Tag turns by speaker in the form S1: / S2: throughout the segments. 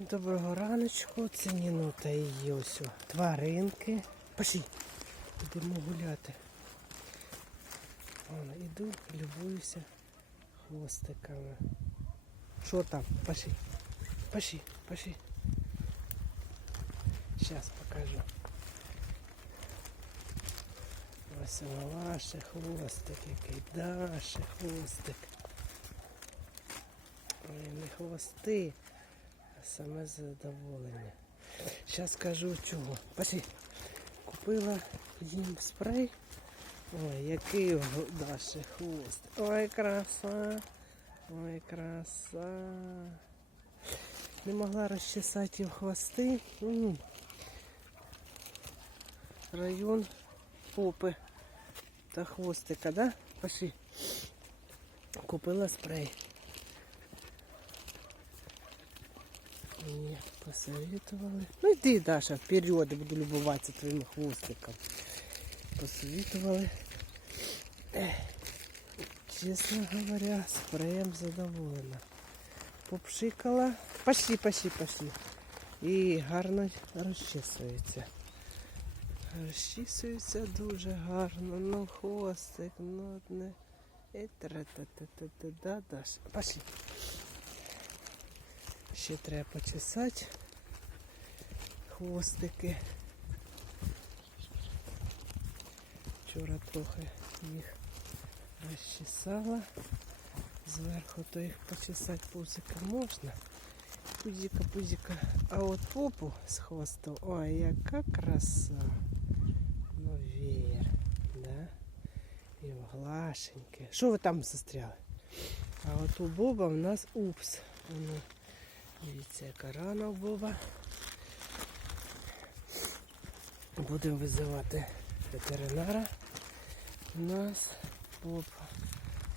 S1: Доброго раночку, це Нінута і ось тваринки. Пошли, йдемо гуляти. Вон, іду, любуюся хвостиками. Що там? Пошли. Пошли, пошли. Сейчас покажу. Ось ваше хвостик, який Даше хвостик. Ой, не хвости, саме задоволення. Зараз скажу чого. Пошли. Купила їм спрей. Ой, який у хвост. Ой, краса. Ой, краса. Не могла розчесати їм хвости. М. Район попи та хвостика, да? Пошли. Купила спрей. Мені посоветовали. Ну йди, Даша, вперед, буду любуватися твоїм хвостиком. Посоветовали. Ех, Чесно говоря, спреєм задоволена. Попшикала. Пошли, пошли, пошли. І гарно розчісується. Розчісується дуже гарно. Ну, хвостик, ну не. І тра-та-та-та-та-да, Даша. Пошли. Ще треба почесати хвостики. Вчора трохи їх розчесала. Зверху то їх почесати пузика можна. Пузика, пузика. А от попу з хвостом, ой, яка краса. Ну, вір, да? І глашеньке. Що ви там застряли? А от у Боба в нас упс. Воно Дивіться, яка рана Боба. Будемо визивати ветеринара. У нас Боб.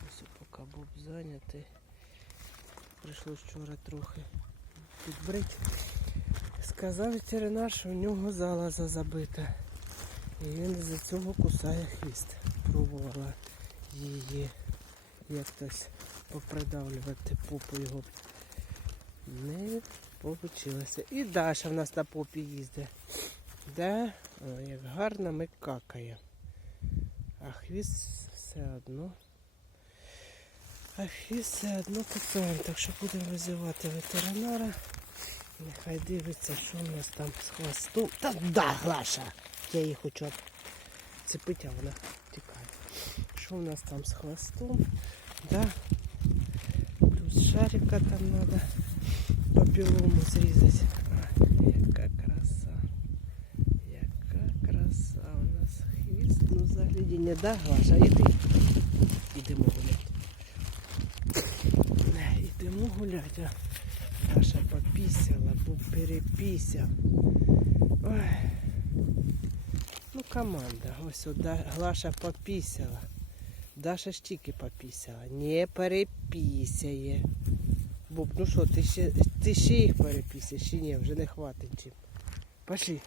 S1: Ось поки Боб зайнятий. Прийшлось вчора трохи підбрити. Сказав ветеринар, що у нього залоза забита. І він за цього кусає хвіст. Пробувала її якось попридавлювати попу його не получилося. І Даша в нас на попі їздить. Де, О, як гарно ми какає. А хвіст все одно. А хвіст все одно купуємо. Так що будемо визивати ветеринара. Нехай дивиться, що у нас там з хвостом. Та да, Глаша! Я її хочу цепити, а вона тікає. Що у нас там з хвостом? Да. Плюс шарика там треба папілому зрізати. А, яка краса. Яка краса у нас хвіст. Ну заглядіння, да, Глаша? Іди. Ідемо гуляти. Не, Ідемо гуляти, а Даша попісяла, бо перепісяв. Ой. Ну, команда. Ось от Да- Глаша попісяла. Даша ж тільки попісяла. Не перепісяє. Боб, ну що, ти ще, ти ще їх перепісяєш, чи ні, вже не хватить чим. Пошли.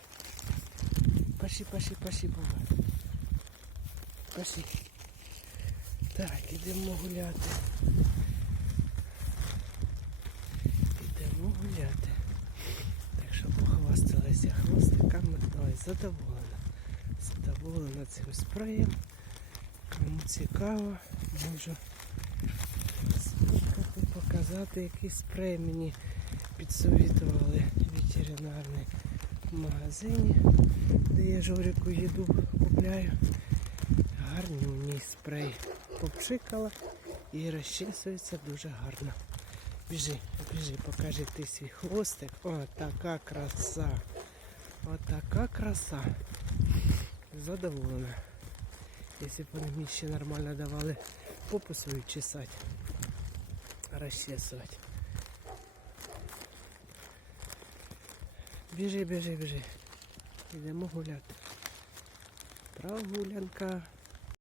S1: Пошли, пошли, пошли, Боба. Пошли. Так, ідемо гуляти. Ідемо гуляти. Так що похвасталася хвостиками. Ой, задоволена. Задоволена цим спреєм. Кому цікаво, можу показати, який спрей мені підсовітували ветеринарний магазині, де я жорику їду купляю. Гарний у ній спрей. Попшикала і розчісується дуже гарно. Біжи, біжи, покажи ти свій хвостик. О, така краса. Така краса. Задоволена. Якщо б вони мені ще нормально давали попу свою чесати, розчесувати. Біжи, біжи, біжи. Йдемо гуляти. Прогулянка.